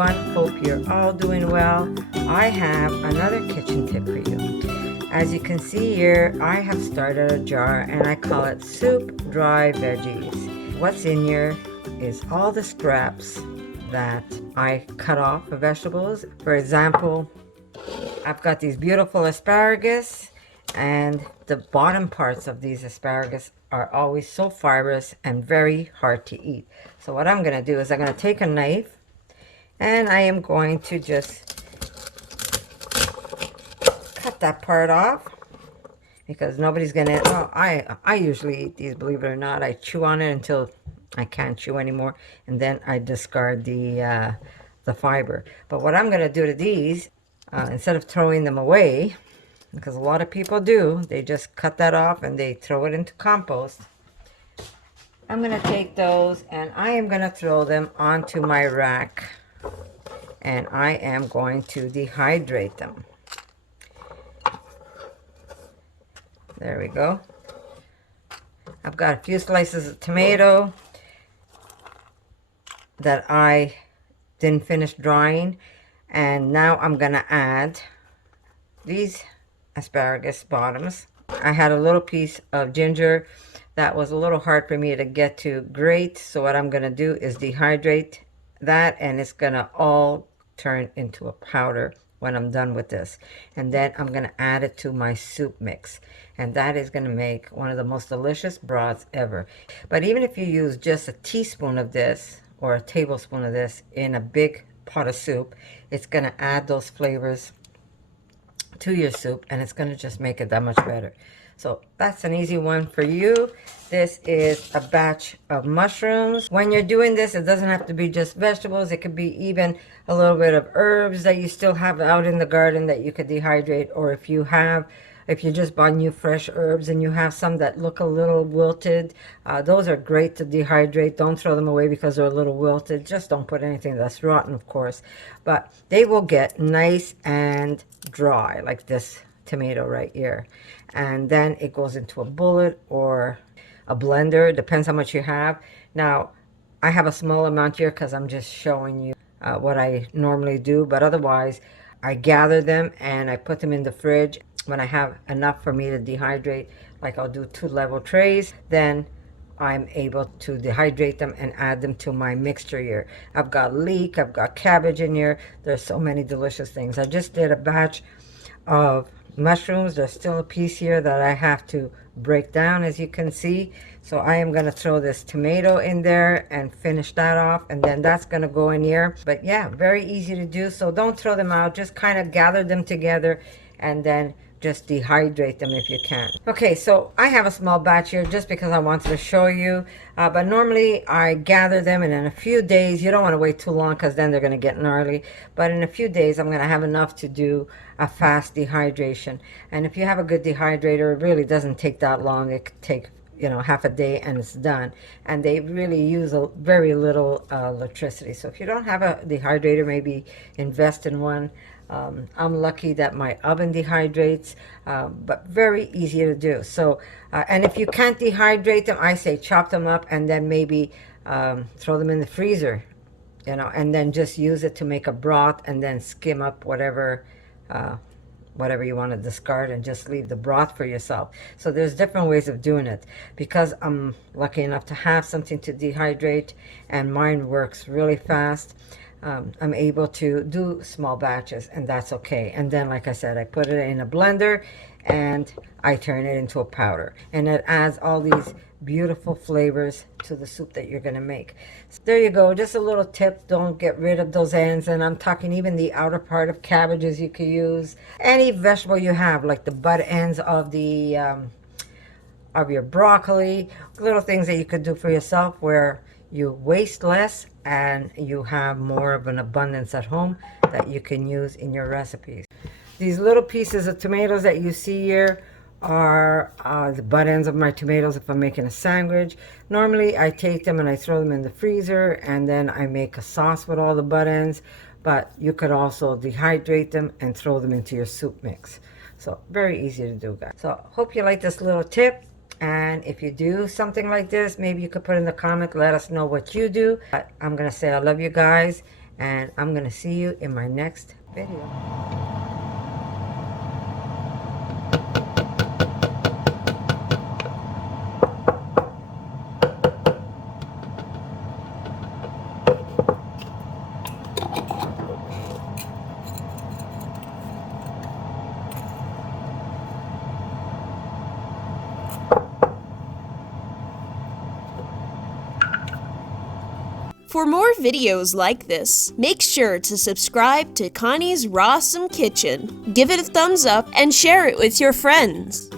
everyone, hope you're all doing well. I have another kitchen tip for you. As you can see here, I have started a jar and I call it soup dry veggies. What's in here is all the scraps that I cut off of vegetables. For example, I've got these beautiful asparagus, and the bottom parts of these asparagus are always so fibrous and very hard to eat. So what I'm going to do is I'm going to take a knife and I am going to just cut that part off, because nobody's going to, well, I usually eat these, believe it or not. I chew on it until I can't chew anymore, and then I discard the fiber. But what I'm going to do to these, instead of throwing them away, because a lot of people do, they just cut that off and they throw it into compost. I'm going to take those and I am going to throw them onto my rack, and I am going to dehydrate them. There we go. I've got a few slices of tomato that I didn't finish drying, and now I'm going to add these asparagus bottoms. I had a little piece of ginger that was a little hard for me to get to grate, so what I'm going to do is dehydrate that, and it's going to all turn into a powder when I'm done with this. And then I'm going to add it to my soup mix, and that is going to make one of the most delicious broths ever. But even if you use just a teaspoon of this or a tablespoon of this in a big pot of soup, it's going to add those flavors to your soup, and it's going to just make it that much better. So that's an easy one for you. This is a batch of mushrooms. When you're doing this, it doesn't have to be just vegetables. It could be even a little bit of herbs that you still have out in the garden that you could dehydrate. Or if you just bought new fresh herbs and you have some that look a little wilted, those are great to dehydrate. Don't throw them away because they're a little wilted. Just don't put anything that's rotten, of course. But they will get nice and dry, like this tomato right here. And then it goes into a bullet or a blender, depends how much you have. Now, I have a small amount here because I'm just showing you what I normally do, but otherwise I gather them and I put them in the fridge. When I have enough for me to dehydrate, like I'll do 2 level trays, then I'm able to dehydrate them and add them to my mixture here. I've got leek, I've got cabbage in here. There's so many delicious things. I just did a batch of mushrooms. There's still a piece here that I have to break down, as you can see. So I am going to throw this tomato in there and finish that off, and then that's going to go in here. But yeah, very easy to do. So don't throw them out, just kind of gather them together and then just dehydrate them if you can. Okay, so I have a small batch here just because I wanted to show you, but normally I gather them, and in a few days, you don't want to wait too long because then they're going to get gnarly, but in a few days I'm going to have enough to do a fast dehydration. And if you have a good dehydrator, it really doesn't take that long. It could take, you know, half a day and it's done. And they really use very little electricity. So if you don't have a dehydrator, maybe invest in one. I'm lucky that my oven dehydrates, but very easy to do. So, and if you can't dehydrate them, I say chop them up and then maybe throw them in the freezer, you know, and then just use it to make a broth, and then skim up whatever you want to discard and just leave the broth for yourself. So there's different ways of doing it. Because I'm lucky enough to have something to dehydrate and mine works really fast, I'm able to do small batches, and that's okay. And then, like I said, I put it in a blender and I turn it into a powder, and it adds all these beautiful flavors to the soup that you're going to make. So there you go, just a little tip. Don't get rid of those ends, and I'm talking even the outer part of cabbages. You could use any vegetable you have, like the butt ends of the of your broccoli. Little things that you could do for yourself where you waste less and you have more of an abundance at home that you can use in your recipes. These little pieces of tomatoes that you see here are the butt ends of my tomatoes if I'm making a sandwich. Normally I take them and I throw them in the freezer, and then I make a sauce with all the butt ends, but you could also dehydrate them and throw them into your soup mix. So very easy to do, guys. So hope you like this little tip. And if you do something like this, maybe you could put in the comment, let us know what you do. But I'm going to say I love you guys, And I'm going to see you in my next video. For more videos like this, make sure to subscribe to Connie's RAWsome Kitchen, give it a thumbs up, and share it with your friends.